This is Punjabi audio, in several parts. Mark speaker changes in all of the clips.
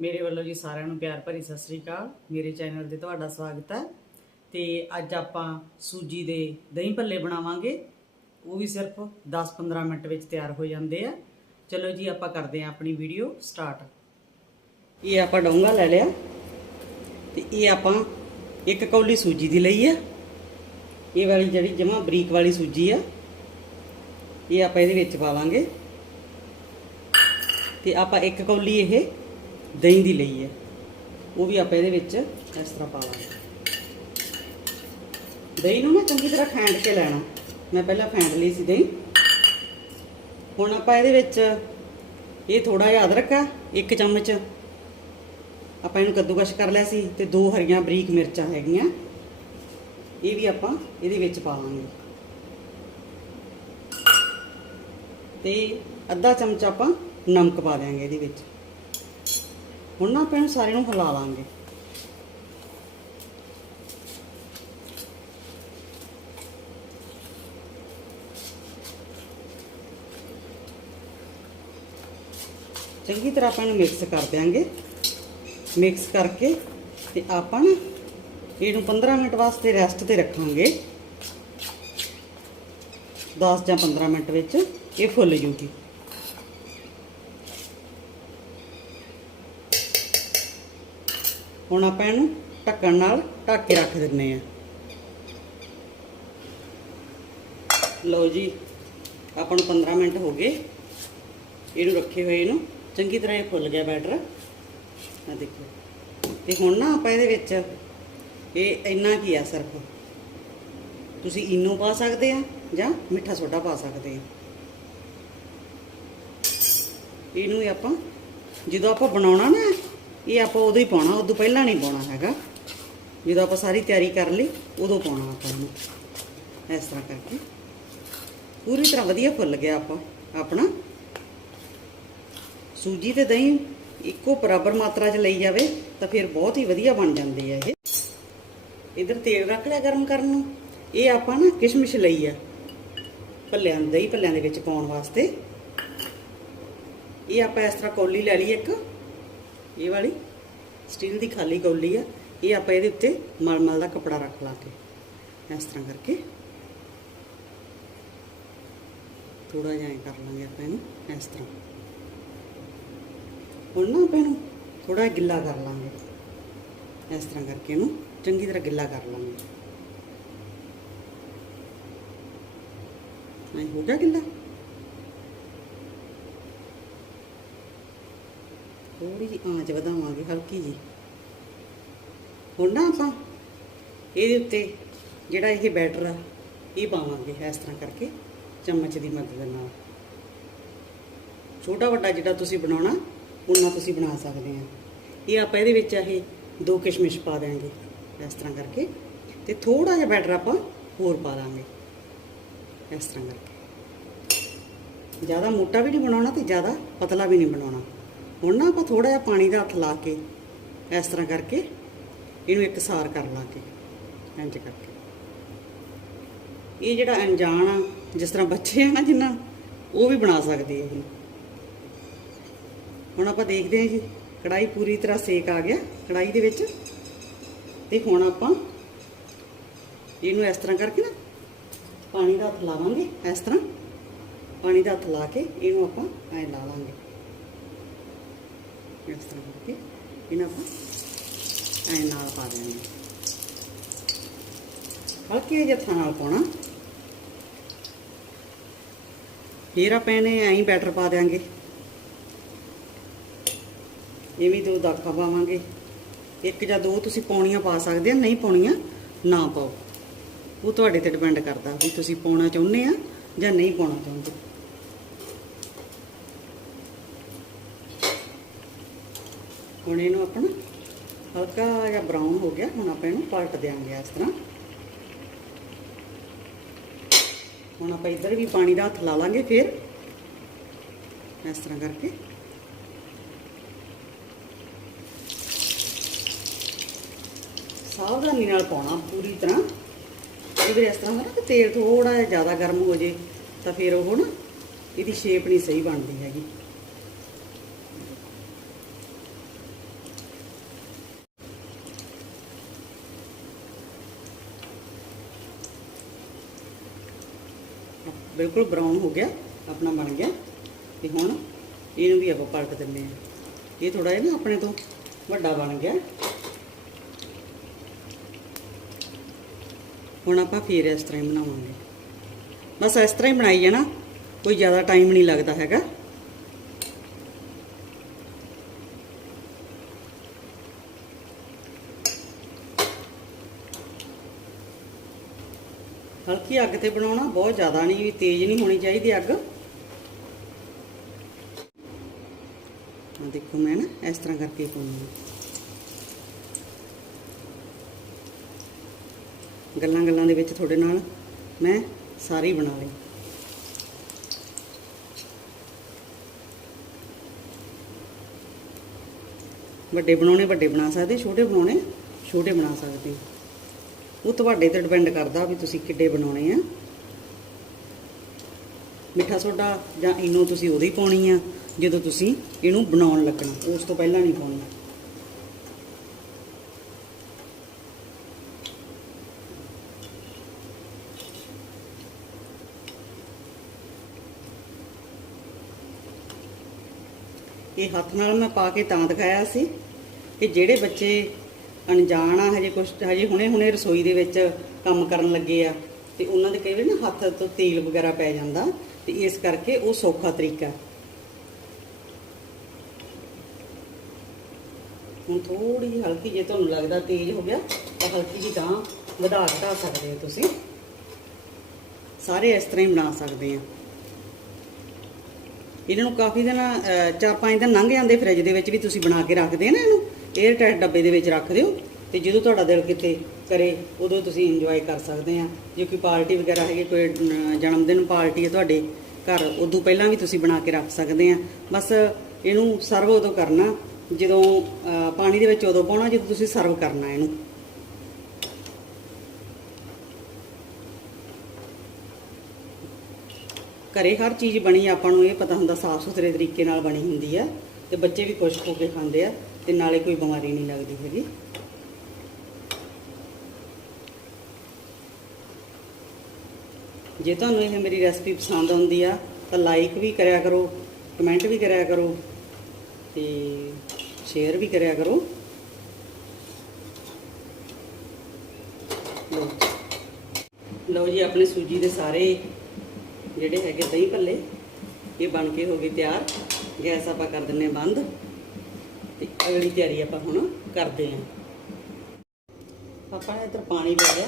Speaker 1: ਮੇਰੇ ਵੱਲੋਂ ਜੀ ਸਾਰਿਆਂ ਨੂੰ ਪਿਆਰ ਭਰੀ ਸਤਿ ਸ੍ਰੀ ਅਕਾਲ। ਮੇਰੇ ਚੈਨਲ ਤੇ ਤੁਹਾਡਾ ਸਵਾਗਤ ਹੈ। ਤੇ ਅੱਜ ਆਪਾਂ ਸੂਜੀ ਦੇ ਦਹੀਂ ਭੱਲੇ ਬਣਾਵਾਂਗੇ। ਉਹ ਵੀ ਸਿਰਫ 10-15 ਮਿੰਟ ਵਿੱਚ ਤਿਆਰ ਹੋ ਜਾਂਦੇ ਆ। ਚਲੋ ਜੀ, ਆਪਾਂ ਕਰਦੇ ਹਾਂ ਆਪਣੀ ਵੀਡੀਓ ਸਟਾਰਟ। ਇਹ ਆਪਾਂ ਡੋਂਗਾ ਲੈ ਲਿਆ। ਤੇ ਇਹ ਆਪਾਂ ਇੱਕ ਕੌਲੀ ਸੂਜੀ ਦੀ ਲਈ ਆ। ਇਹ ਵਾਲੀ ਜਿਹੜੀ ਜਮਾ ਬਰੀਕ ਵਾਲੀ ਸੂਜੀ ਆ, ਇਹ ਆਪਾਂ ਇਹਦੇ ਵਿੱਚ ਪਾ ਲਾਂਗੇ ਤੇ ਆਪਾਂ ਇੱਕ ਕੌਲੀ ਇਹ ਦਹੀਂ ਦੀ ਲਈ ਹੈ। ਉਹ ਵੀ ਆਪਾਂ ਇਹਦੇ ਵਿੱਚ ਇਸ ਤਰ੍ਹਾਂ ਪਾਵਾਂਗੇ। ਦਹੀਂ ਨੂੰ ਨਾ ਚੰਗੀ ਤਰ੍ਹਾਂ ਫੈਂਟ ਕੇ ਲੈਣਾ। ਮੈਂ ਪਹਿਲਾਂ ਫੈਂਟ ਲਈ ਸੀ ਦਹੀਂ। ਹੁਣ ਆਪਾਂ ਇਹਦੇ ਵਿੱਚ ਇਹ ਥੋੜਾ ਜਿਹਾ ਅਦਰਕ ਆ, ਇੱਕ ਚਮਚ। ਆਪਾਂ ਇਹਨੂੰ ਕੱਦੂਕਸ਼ ਕਰ ਲਿਆ ਸੀ ਤੇ ਦੋ ਹਰੀਆਂ ਬਰੀਕ ਮਿਰਚਾਂ ਹੈਗੀਆਂ। ਇਹ ਵੀ ਆਪਾਂ ਇਹਦੇ ਵਿੱਚ ਪਾਵਾਂਗੇ। ਤੇ ਅੱਧਾ ਚਮਚ ਆਪਾਂ ਨਮਕ ਪਾ ਦਿਆਂਗੇ ਇਹਦੇ ਵਿੱਚ। ਹੁਣ ਨਾ ਆਪਾਂ ਇਹਨੂੰ ਸਾਰੇ ਨੂੰ ਹਿਲਾ ਲਾਂਗੇ। ਚੰਗੀ ਤਰ੍ਹਾਂ ਆਪਾਂ ਇਹਨੂੰ ਮਿਕਸ ਕਰ ਦਿਆਂਗੇ। ਮਿਕਸ ਕਰਕੇ ਤੇ ਆਪਾਂ ਨਾ ਇਹਨੂੰ 15 ਮਿੰਟ ਵਾਸਤੇ ਰੈਸਟ ਤੇ ਰੱਖਾਂਗੇ। 10 ਜਾਂ 15 ਮਿੰਟ ਵਿੱਚ ਇਹ ਫੁੱਲ ਜੂਗੀ। ਹੁਣ ਆਪਾਂ ਇਹਨੂੰ ਢੱਕਣ ਨਾਲ ਢੱਕ ਕੇ ਰੱਖ ਦਿੰਨੇ ਆ ਲਓ ਜੀ, ਆਪਾਂ ਨੂੰ 15 ਮਿੰਟ ਹੋ ਗਏ। ਇਹਨੂੰ ਰੱਖੇ ਹੋਏ ਇਹਨੂੰ ਚੰਗੀ ਤਰ੍ਹਾਂ ਇਹ ਫੁੱਲ ਗਿਆ ਬੈਟਰ ਆ ਦੇਖੋ। ਤੇ ਹੁਣ ਨਾ ਆਪਾਂ ਇਹਦੇ ਵਿੱਚ ਇਹ ਇੰਨਾ ਕੀ ਆ ਸਿਰਫ? ਤੁਸੀਂ ਇਨੋ ਪਾ ਸਕਦੇ ਆ ਜਾਂ ਮਿੱਠਾ ਸੋਡਾ ਪਾ ਸਕਦੇ ਆ। ਇਹਨੂੰ ਆਪਾਂ ਜਦੋਂ ਆਪਾਂ ਬਣਾਉਣਾ ਨਾ ਇਹ ਆਪਾਂ ਉਦੋਂ ਹੀ ਪਾਉਣਾ, ਉਦੋਂ ਪਹਿਲਾਂ ਨਹੀਂ ਪਾਉਣਾ ਹੈਗਾ। ਜਦੋਂ ਆਪਾਂ ਸਾਰੀ ਤਿਆਰੀ ਕਰ ਲਈ, ਉਦੋਂ ਪਾਉਣਾ ਆਪਾਂ ਨੂੰ ਇਸ ਤਰ੍ਹਾਂ ਕਰਕੇ। ਪੂਰੀ ਤਰ੍ਹਾਂ ਵਧੀਆ ਫੁੱਲ ਗਿਆ ਆਪਾਂ, ਆਪਣਾ। ਸੂਜੀ ਤੇ ਦਹੀਂ ਇੱਕੋ ਬਰਾਬਰ ਮਾਤਰਾ 'ਚ ਲਈ ਜਾਵੇ, ਤਾਂ ਫਿਰ ਬਹੁਤ ਹੀ ਵਧੀਆ ਬਣ ਜਾਂਦੇ ਆ ਇਹ। ਇਧਰ ਤੇਲ ਰੱਖ ਲਿਆ ਗਰਮ ਕਰਨ ਨੂੰ। ਇਹ ਆਪਾਂ ਨਾ ਕਿਸ਼ਮਿਸ਼ ਲਈ ਆ, ਭੱਲਿਆਂ ਦਹੀਂ ਭੱਲਿਆਂ ਦੇ ਵਿੱਚ ਪਾਉਣ ਵਾਸਤੇ। ਇਹ ਆਪਾਂ ਇਸ ਤਰ੍ਹਾਂ ਕੌਲੀ ਲੈ ਲਈ ਇੱਕ। ਇਹ ਵਾਲੀ ਸਟੀਲ ਦੀ ਖਾਲੀ ਕੌਲੀ ਆ, ਇਹ ਆਪਾਂ ਇਹਦੇ ਉੱਤੇ ਮਲਮਲ ਦਾ ਕਪੜਾ ਰੱਖ ਲਾਂਗੇ ਇਸ ਤਰ੍ਹਾਂ ਕਰਕੇ। ਥੋੜਾ ਜਿਹਾ ਐਂ ਕਰ ਲਾਂਗੇ ਆਪਾਂ ਇਹਨੂੰ, ਇਸ ਤਰ੍ਹਾਂ। ਹੁਣ ਨਾ ਆਪਾਂ ਇਹਨੂੰ ਥੋੜਾ ਗਿੱਲਾ ਕਰ ਲਾਂਗੇ। ਇਸ ਤਰ੍ਹਾਂ ਕਰਕੇ ਇਹਨੂੰ ਚੰਗੀ ਤਰ੍ਹਾਂ ਗਿੱਲਾ ਕਰ ਲਾਂਗੇ। ਐਂ ਹੋ ਗਿਆ ਗਿੱਲਾ? ਥੋੜੀ ਆਂਚ ਵਧਾਵਾਂਗੇ ਹਲਕੀ ਜੀ ਹੁਣ ਨਾ ਆਪਾਂ ਇਹਦੇ ਉੱਤੇ ਜਿਹੜਾ ਇਹ ਬੈਟਰ ਆ, ਇਹ ਪਾਵਾਂਗੇ ਇਸ ਤਰ੍ਹਾਂ ਕਰਕੇ ਚਮਚ ਦੀ ਮਦਦ ਨਾਲ। ਛੋਟਾ ਵੱਡਾ ਜਿਹੜਾ ਤੁਸੀਂ ਬਣਾਉਣਾ ਉਹਨਾਂ ਤੁਸੀਂ ਬਣਾ ਸਕਦੇ ਆ। ਇਹ ਆਪਾਂ ਇਹਦੇ ਵਿੱਚ ਇਹ ਦੋ ਕਿਸ਼ਮਿਸ਼ ਪਾ ਦੇਾਂਗੇ ਇਸ ਤਰ੍ਹਾਂ ਕਰਕੇ ਤੇ ਥੋੜਾ ਜਿਹਾ ਬੈਟਰ ਆਪਾਂ ਹੋਰ ਪਾ ਦਾਂਗੇ ਇਸ ਤਰ੍ਹਾਂ ਕਰਕੇ। ਜ਼ਿਆਦਾ ਮੋਟਾ ਵੀ ਨਹੀਂ ਬਣਾਉਣਾ ਤੇ ਜ਼ਿਆਦਾ ਪਤਲਾ ਵੀ ਨਹੀਂ ਬਣਾਉਣਾ। ਹੁਣ ਨਾ ਆਪਾਂ ਥੋੜਾ ਜਿਹਾ ਪਾਣੀ ਦਾ ਹੱਥ ਲਾ ਕੇ ਇਸ ਤਰ੍ਹਾਂ ਕਰਕੇ ਇਹਨੂੰ ਇੱਕ ਸਾਰ ਕਰ ਲਾਂਗੇ ਇੰਜ ਕਰਕੇ। ਇਹ ਜਿਹੜਾ ਅਣਜਾਣ ਆ, ਜਿਸ ਤਰ੍ਹਾਂ ਬੱਚੇ ਆ ਨਾ ਜਿੰਨਾ, ਉਹ ਵੀ ਬਣਾ ਸਕਦੇ ਆ ਇਹ। ਹੁਣ ਆਪਾਂ ਦੇਖਦੇ ਹਾਂ ਜੀ ਕੜਾਈ ਪੂਰੀ ਤਰ੍ਹਾਂ ਸੇਕ ਆ ਗਿਆ ਕੜਾਈ ਦੇ ਵਿੱਚ। ਤੇ ਹੁਣ ਆਪਾਂ ਇਹਨੂੰ ਇਸ ਤਰ੍ਹਾਂ ਕਰਕੇ ਨਾ ਪਾਣੀ ਦਾ ਹੱਥ ਲਾਵਾਂਗੇ, ਇਸ ਤਰ੍ਹਾਂ। ਪਾਣੀ ਦਾ ਹੱਥ ਲਾ ਕੇ ਇਹਨੂੰ ਆਪਾਂ ਐ ਲਾ ਲਾਂਗੇ। ਇਸ ਤਰ੍ਹਾਂ ਕਰਕੇ ਇਹਨਾਂ ਆਪਾਂ ਐ ਨਾਲ ਪਾ ਦੇਵਾਂਗੇ ਹਲਕੇ ਜਿਹੇ ਹੱਥਾਂ ਨਾਲ ਪਾਉਣਾ। ਫਿਰ ਆਪਾਂ ਇਹਨੇ ਐਂ ਬੈਟਰ ਪਾ ਦੇਾਂਗੇ ਇਹ ਵੀ ਦੋ ਦਾਖਾ ਪਾਵਾਂਗੇ। ਇੱਕ ਜਾਂ ਦੋ ਤੁਸੀਂ ਪਾਉਣੀਆਂ ਪਾ ਸਕਦੇ ਆ, ਨਹੀਂ ਪਾਉਣੀਆਂ ਨਾ ਪਾਓ। ਉਹ ਤੁਹਾਡੇ ਤੇ ਡਿਪੈਂਡ ਕਰਦਾ ਵੀ ਤੁਸੀਂ ਪਾਉਣਾ ਚਾਹੁੰਦੇ ਆ ਜਾਂ ਨਹੀਂ ਪਾਉਣਾ ਚਾਹੁੰਦੇ। ਹੁਣ ਇਹਨੂੰ ਆਪਣਾ ਹਲਕਾ ਜਿਹਾ ਬਰਾਊਨ ਹੋ ਗਿਆ, ਹੁਣ ਆਪਾਂ ਇਹਨੂੰ ਪਲਟ ਦਿਆਂਗੇ ਇਸ ਤਰ੍ਹਾਂ। ਹੁਣ ਆਪਾਂ ਇੱਧਰ ਵੀ ਪਾਣੀ ਦਾ ਹੱਥ ਲਾ ਲਾਂਗੇ ਫਿਰ, ਇਸ ਤਰ੍ਹਾਂ ਕਰਕੇ। ਸਾਵਧਾਨੀ ਨਾਲ ਪਾਉਣਾ ਪੂਰੀ ਤਰ੍ਹਾਂ। ਇਹਦੇ ਇਸ ਤਰ੍ਹਾਂ ਹੁੰਦਾ ਨਾ ਕਿ ਤੇਲ ਥੋੜਾ ਜਿਹਾ ਜ਼ਿਆਦਾ ਗਰਮ ਹੋ ਜੇ, ਤਾਂ ਫਿਰ ਉਹ ਨਾ ਇਹਦੀ ਸ਼ੇਪ ਨਹੀਂ ਸਹੀ ਬਣਦੀ ਹੈਗੀ। ਬਿਲਕੁਲ ਬਰਾਊਨ ਹੋ ਗਿਆ ਆਪਣਾ ਬਣ ਗਿਆ ਤੇ ਹੁਣ ਇਹਨੂੰ ਵੀ ਆਪਾਂ ਪਲਟ ਦਿੰਦੇ ਆ ਇਹ ਥੋੜਾ ਜਿਹਾ ਨਾ ਆਪਣੇ ਤੋਂ ਵੱਡਾ ਬਣ ਗਿਆ ਹੁਣ ਆਪਾਂ ਫੇਰ ਇਸ ਤਰ੍ਹਾਂ ਹੀ ਬਣਾਵਾਂਗੇ ਬਸ ਇਸ ਤਰ੍ਹਾਂ ਹੀ ਬਣਾਈ ਜਾਣਾ ਕੋਈ ਜ਼ਿਆਦਾ ਟਾਈਮ ਨਹੀਂ ਲੱਗਦਾ ਹੈਗਾ ਹਲਕੀ ਅੱਗ ਤੇ ਬਣਾਉਣਾ ਬਹੁਤ ਜ਼ਿਆਦਾ ਨਹੀਂ, ਵੀ ਤੇਜ਼ ਨਹੀਂ ਹੋਣੀ ਚਾਹੀਦੀ ਅੱਗ। ਆ ਦੇਖੋ ਮੈਂ ਨਾ ਇਸ ਤਰ੍ਹਾਂ ਕਰਕੇ ਪਾਉਂਦੀ ਗੱਲਾਂ ਗੱਲਾਂ ਦੇ ਵਿੱਚ ਤੁਹਾਡੇ ਨਾਲ ਮੈਂ ਸਾਰੀ ਬਣਾ ਲਈ। ਵੱਡੇ ਬਣਾਉਣੇ ਵੱਡੇ ਬਣਾ ਸਕਦੇ, ਛੋਟੇ ਬਣਾਉਣੇ ਛੋਟੇ ਬਣਾ ਸਕਦੇ। ਉਹ ਤੁਹਾਡੇ ਤੇ ਡਿਪੈਂਡ ਕਰਦਾ ਵੀ ਤੁਸੀਂ ਕਿੱਡੇ ਬਣਾਉਣੇ ਆ। ਮਿੱਠਾ ਸੋਡਾ ਜਾਂ ਇਨੋ ਤੁਸੀਂ ਉਦੋਂ ਹੀ ਪਾਉਣੀ ਆ, ਜਦੋਂ ਤੁਸੀਂ ਇਹਨੂੰ ਬਣਾਉਣ ਲੱਗਣਾ, ਉਸ ਤੋਂ ਪਹਿਲਾਂ ਨਹੀਂ ਪਾਉਣੀ। ਇਹ ਹੱਥ ਨਾਲ ਮੈਂ ਪਾ ਕੇ ਤਾਂ ਦਿਖਾਇਆ ਸੀ ਕਿ ਜਿਹੜੇ ਬੱਚੇ ਅਣਜਾਣ ਆ ਹਜੇ ਕੁਝ ਹਜੇ ਹੁਣੇ ਹੁਣੇ ਰਸੋਈ ਦੇ ਵਿੱਚ ਕੰਮ ਕਰਨ ਲੱਗੇ ਆ। ਤੇ ਉਹਨਾਂ ਦੇ ਕਈ ਵਾਰੀ ਨਾ ਹੱਥ ਤੋਂ ਤੇਲ ਵਗੈਰਾ ਪੈ ਜਾਂਦਾ ਤੇ ਇਸ ਕਰਕੇ ਉਹ ਸੌਖਾ ਤਰੀਕਾ। ਹੁਣ ਥੋੜੀ ਜਿਹੀ ਹਲਕੀ ਜੇ ਤੁਹਾਨੂੰ ਲੱਗਦਾ ਤੇਜ਼ ਹੋ ਗਿਆ ਤਾਂ ਹਲਕੀ ਜਿਹੀ ਗਾਂ ਵਧਾ ਘਟਾ ਸਕਦੇ ਹੋ ਤੁਸੀਂ। ਸਾਰੇ ਇਸ ਤਰ੍ਹਾਂ ਹੀ ਬਣਾ ਸਕਦੇ ਆ। ਇਹਨਾਂ ਨੂੰ ਕਾਫੀ ਦਿਨ ਅਹ, ਚਾਰ ਪੰਜ ਦਿਨ ਲੰਘ ਜਾਂਦੇ ਫ੍ਰਿਜ ਦੇ ਵਿੱਚ ਵੀ ਤੁਸੀਂ ਬਣਾ ਕੇ ਰੱਖਦੇ ਨਾ ਇਹਨੂੰ। 에ਅਰ ਟਾਈਟ ਡੱਬੇ ਦੇ ਵਿੱਚ ਰੱਖ ਦਿਓ ਤੇ ਜਦੋਂ ਤੁਹਾਡਾ ਦਿਲ ਕਿਤੇ ਕਰੇ, ਉਦੋਂ ਤੁਸੀਂ ਇੰਜੋਏ ਕਰ ਸਕਦੇ ਆ। ਜੇ ਕੋਈ ਪਾਰਟੀ ਵਗੈਰਾ ਹੈਗੀ, ਕੋਈ ਜਨਮ ਦਿਨ ਪਾਰਟੀ ਹੈ ਤੁਹਾਡੇ ਘਰ, ਉਦੋਂ ਪਹਿਲਾਂ ਵੀ ਤੁਸੀਂ ਬਣਾ ਕੇ ਰੱਖ ਸਕਦੇ ਆ। ਬਸ ਇਹਨੂੰ ਸਰਵ ਉਦੋਂ ਕਰਨਾ, ਜਦੋਂ ਪਾਣੀ ਦੇ ਵਿੱਚ ਉਦੋਂ ਪਾਉਣਾ, ਜਦੋਂ ਤੁਸੀਂ ਸਰਵ ਕਰਨਾ ਇਹਨੂੰ। ਘਰੇ ਹਰ ਚੀਜ਼ ਬਣੀ ਆਪਾਂ ਨੂੰ ਇਹ ਪਤਾ ਹੁੰਦਾ ਸਾਫ਼ ਸੁਥਰੇ ਤਰੀਕੇ ਨਾਲ ਬਣੀ ਹੁੰਦੀ ਆ ਤੇ ਬੱਚੇ ਵੀ ਖੁਸ਼ ਹੋ ਕੇ ਖਾਂਦੇ ਆ। ਤੇ ਨਾਲੇ ਕੋਈ ਬਿਮਾਰੀ ਨਹੀਂ ਲੱਗਦੀ ਹੈਗੀ। ਜੇ ਤੁਹਾਨੂੰ ਇਹ ਮੇਰੀ ਰੈਸਪੀ ਪਸੰਦ ਆਉਂਦੀ ਆ, ਤਾਂ ਲਾਈਕ ਵੀ ਕਰਿਆ ਕਰੋ ਕਮੈਂਟ ਵੀ ਕਰਿਆ ਕਰੋ, ਤੇ ਸ਼ੇਅਰ ਵੀ ਕਰਿਆ ਕਰੋ। ਲਓ ਜੀ। ਆਪਣੇ ਸੂਜੀ ਦੇ ਸਾਰੇ ਜਿਹੜੇ ਹੈਗੇ ਦਹੀਂ ਭੱਲੇ, ਇਹ ਬਣ ਕੇ ਹੋ ਗਏ ਤਿਆਰ। ਗੈਸ ਆਪਾਂ ਕਰ ਦਿੰਨੇ ਹਾਂ ਬੰਦ। ਅਗਲੀ ਤਿਆਰੀ ਆਪਾਂ ਹੁਣ ਕਰਦੇ ਹਾਂ। ਆਪਾਂ ਇੱਧਰ ਪਾਣੀ ਲੈ ਲਿਆ,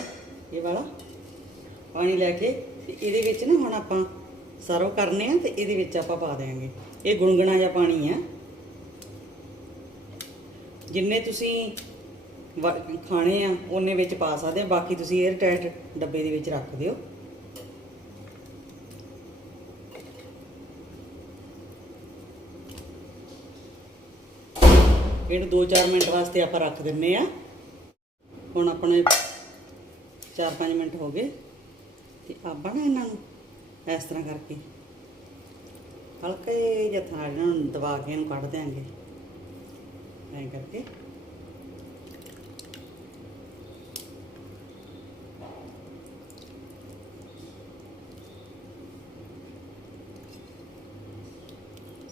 Speaker 1: ਇਹ ਵਾਲਾ। ਪਾਣੀ ਲੈ ਕੇ ਤੇ ਇਹਦੇ ਵਿੱਚ ਨਾ ਹੁਣ ਆਪਾਂ ਸਰਵ ਕਰਨੇ ਆ ਤੇ ਇਹਦੇ ਵਿੱਚ ਆਪਾਂ ਪਾ ਦੇਾਂਗੇ ਇਹ ਗੁੰਗਣਾ ਜਿਹਾ ਪਾਣੀ ਆ। ਜਿੰਨੇ ਤੁਸੀਂ ਵ- ਖਾਣੇ ਆ, ਉਹਨੇ ਵਿੱਚ ਪਾ ਸਕਦੇ ਆ, ਬਾਕੀ ਤੁਸੀਂ 에ਅਰ ਟਾਈਟ ਡੱਬੇ ਦੇ ਵਿੱਚ ਰੱਖ ਦਿਓ। ਇਹਨੂੰ 2-4 ਮਿੰਟ ਵਾਸਤੇ ਆਪਾਂ ਰੱਖ ਦਿੰਨੇ ਆ। ਹੁਣ ਆਪਣੇ 4-5 ਮਿੰਟ ਹੋ ਗਏ। ਤੇ ਆਪਾਂ ਨਾ ਇਹਨਾਂ ਨੂੰ ਇਸ ਤਰ੍ਹਾਂ ਕਰਕੇ ਹਲਕੇ ਜਿਹਾ ਥਾਲ ਇਹਨਾਂ ਨੂੰ ਦਬਾ ਕੇ ਇਹਨੂੰ ਕੱਢ ਦਿਆਂਗੇ। ਐਂ ਕਰਕੇ।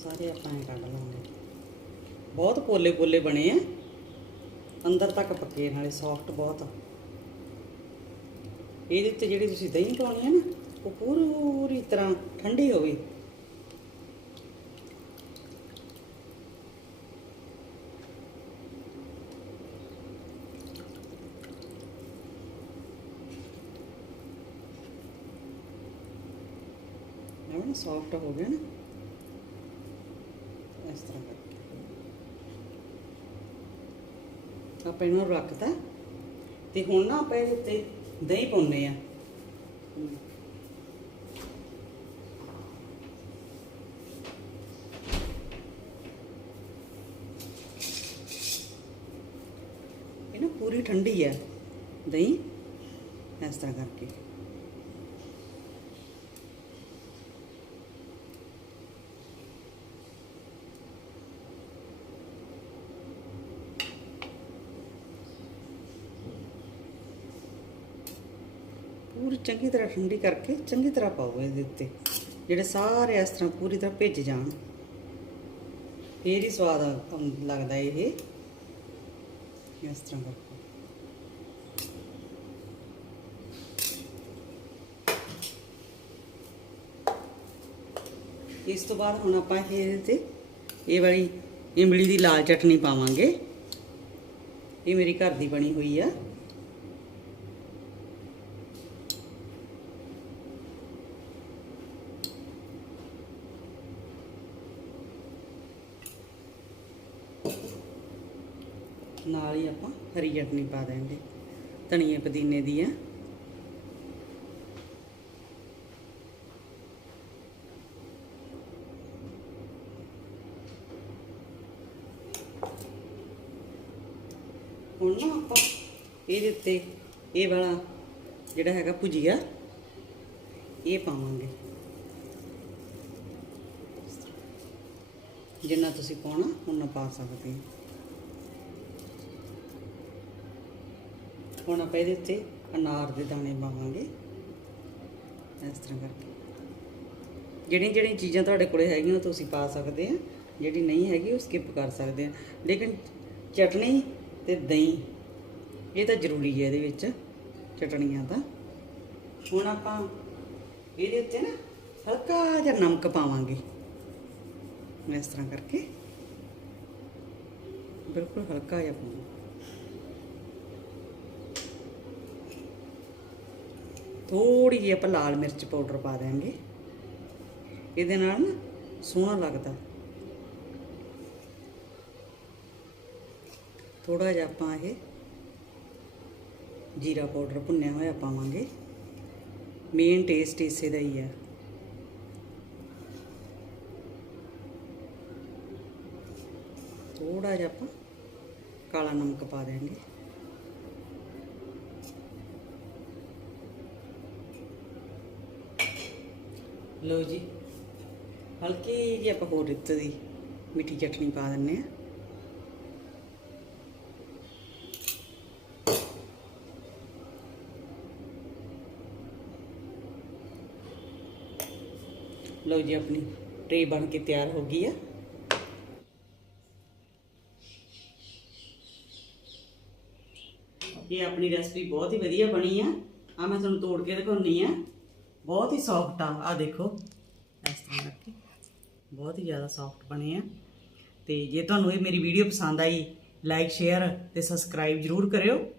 Speaker 1: ਸਾਰੇ ਆਪਾਂ ਐਂ ਕੱਢ ਲਾਂਗੇ। ਬਹੁਤ ਪੋਲੇ ਪੋਲੇ ਬਣੇ ਆ। ਅੰਦਰ ਤੱਕ ਪੱਕੇ ਨਾਲੇ ਸੌਫਟ ਬਹੁਤ। ਆ ਇਹਦੇ ਉੱਤੇ ਜਿਹੜੀ ਤੁਸੀਂ ਦਹੀਂ ਪਾਉਣੀ ਹੈ ਨਾ, ਉਹ ਪੂਰੀ ਤਰ੍ਹਾਂ ਠੰਡੀ ਹੋਵੇ ਨਾ ਸੌਫਟ ਹੋ ਗਿਆ ਨਾ। ਇਸ ਤਰ੍ਹਾਂ ਕਰਕੇ ਆਪਾਂ ਇਹਨੂੰ ਰੱਖਤਾ। ਤੇ ਹੁਣ ਨਾ ਆਪਾਂ ਇਹਦੇ ਉੱਤੇ ਦਹੀਂ ਪਾਉਨੇ ਆ ਇਹ ਨਾ ਪੂਰੀ ਠੰਡੀ ਹੈ ਦਹੀਂ, ਇਸ ਤਰ੍ਹਾਂ ਕਰਕੇ ਪੂਰੀ ਚੰਗੀ ਤਰ੍ਹਾਂ ਠੰਡੀ ਕਰਕੇ ਚੰਗੀ ਤਰ੍ਹਾਂ ਪਾਓ ਇਹਦੇ ਉੱਤੇ। ਜਿਹੜੇ ਸਾਰੇ ਇਸ ਤਰ੍ਹਾਂ ਪੂਰੀ ਤਰ੍ਹਾਂ ਭਿੱਜ ਜਾਣ। ਫੇਰ ਹੀ ਸਵਾਦ ਲੱਗਦਾ ਇਹ। ਇਸ ਤਰ੍ਹਾਂ ਕਰਕੇ। ਇਸ ਤੋਂ ਬਾਅਦ ਹੁਣ ਆਪਾਂ ਇਹਦੇ ਤੇ ਇਹ ਵਾਲੀ ਇਮਲੀ ਦੀ ਲਾਲ ਚਟਨੀ ਪਾਵਾਂਗੇ। ਇਹ ਮੇਰੀ ਘਰ ਦੀ ਬਣੀ ਹੋਈ ਆ। ਨਾਲ ਹੀ ਆਪਾਂ ਹਰੀ ਚਟਨੀ ਪਾ ਦੇਵਾਂਗੇ ਧਨੀਏ ਪੁਦੀਨੇ ਦੀ ਆ। ਹੁਣ ਨਾ ਆਪਾਂ ਇਹਦੇ ਉੱਤੇ ਇਹ ਵਾਲਾ ਜਿਹੜਾ ਹੈਗਾ ਭੁਜੀਆ, ਇਹ ਪਾਵਾਂਗੇ। ਜਿੰਨਾ ਤੁਸੀਂ ਪਾਉਣਾ ਉਹਨਾਂ ਪਾ ਸਕਦੇ ਹੋ। ਹੁਣ ਆਪਾਂ ਇਹਦੇ ਉੱਤੇ ਅਨਾਰ ਦੇ ਦਾਣੇ ਪਾਵਾਂਗੇ। ਇਸ ਤਰ੍ਹਾਂ ਕਰਕੇ। ਜਿਹੜੀਆਂ ਜਿਹੜੀਆਂ ਚੀਜ਼ਾਂ ਤੁਹਾਡੇ ਕੋਲੇ ਹੈਗੀਆਂ, ਉਹ ਤੁਸੀਂ ਪਾ ਸਕਦੇ ਆ ਜਿਹੜੀ ਨਹੀਂ ਹੈਗੀ, ਉਹ ਸਕਿਪ ਕਰ ਸਕਦੇ ਆ ਲੇਕਿਨ ਚਟਨੀ ਤੇ ਦਹੀਂ, ਇਹ ਤਾਂ ਜ਼ਰੂਰੀ ਹੈ ਇਹਦੇ ਵਿੱਚ, ਚਟਣੀਆਂ ਤਾਂ। ਹੁਣ ਆਪਾਂ ਇਹਦੇ ਉੱਤੇ ਨਾ ਹਲਕਾ ਜਿਹਾ ਨਮਕ ਪਾਵਾਂਗੇ। ਇਸ ਤਰ੍ਹਾਂ ਕਰਕੇ ਬਿਲਕੁਲ ਹਲਕਾ ਜਿਹਾ ਪਾਉਣਾ ਥੋੜੀ ਜਿਹੀ ਆਪਾਂ ਲਾਲ ਮਿਰਚ ਪਾਊਡਰ ਪਾ ਦਿਆਂਗੇ ਇਹਦੇ ਨਾਲ ਨਾ ਸੋਹਣਾ ਲੱਗਦਾ ਥੋੜਾ ਜਿਹਾ ਆਪਾਂ ਇਹ ਜੀਰਾ ਪਾਊਡਰ ਭੁੰਨਿਆ ਹੋਇਆ ਪਾਵਾਂਗੇ ਮੇਨ ਟੇਸਟ ਇਸੇ ਦਾ ਹੀ ਆ ਥੋੜਾ ਜਿਹਾ ਆਪਾਂ ਕਾਲਾ ਨਮਕ ਪਾ ਦਿਆਂਗੇ। ਲਓ ਜੀ, ਹਲਕੀ ਜਿਹੀ ਆਪਾਂ ਹੋਰ ਰਿੱਤ ਦੀ ਮਿੱਠੀ ਚਟਣੀ ਪਾ ਦਿੰਨੇ ਆ ਲਓ ਜੀ, ਆਪਣੀ ਟ੍ਰੇ ਬਣ ਕੇ ਤਿਆਰ ਹੋ ਗਈ ਆ। ਇਹ ਆਪਣੀ ਰੈਸਪੀ ਬਹੁਤ ਹੀ ਵਧੀਆ ਬਣੀ ਆ। ਆ ਮੈਂ ਤੁਹਾਨੂੰ ਤੋੜ ਕੇ ਦਿਖਾਉਣੀ ਆ। ਬਹੁਤ ਹੀ ਸੌਫਟ ਆ। ਆ ਦੇਖੋ, ਇਸ ਤਰ੍ਹਾਂ ਕਰਕੇ। ਬਹੁਤ ਹੀ ਜ਼ਿਆਦਾ ਸੌਫਟ ਬਣੇ ਆ। ਤੇ ਜੇ ਤੁਹਾਨੂੰ ਇਹ ਮੇਰੀ ਵੀਡੀਓ ਪਸੰਦ ਆਈ ਲਾਈਕ ਸ਼ੇਅਰ ਤੇ ਸਬਸਕ੍ਰਾਈਬ ਜਰੂਰ ਕਰਿਓ।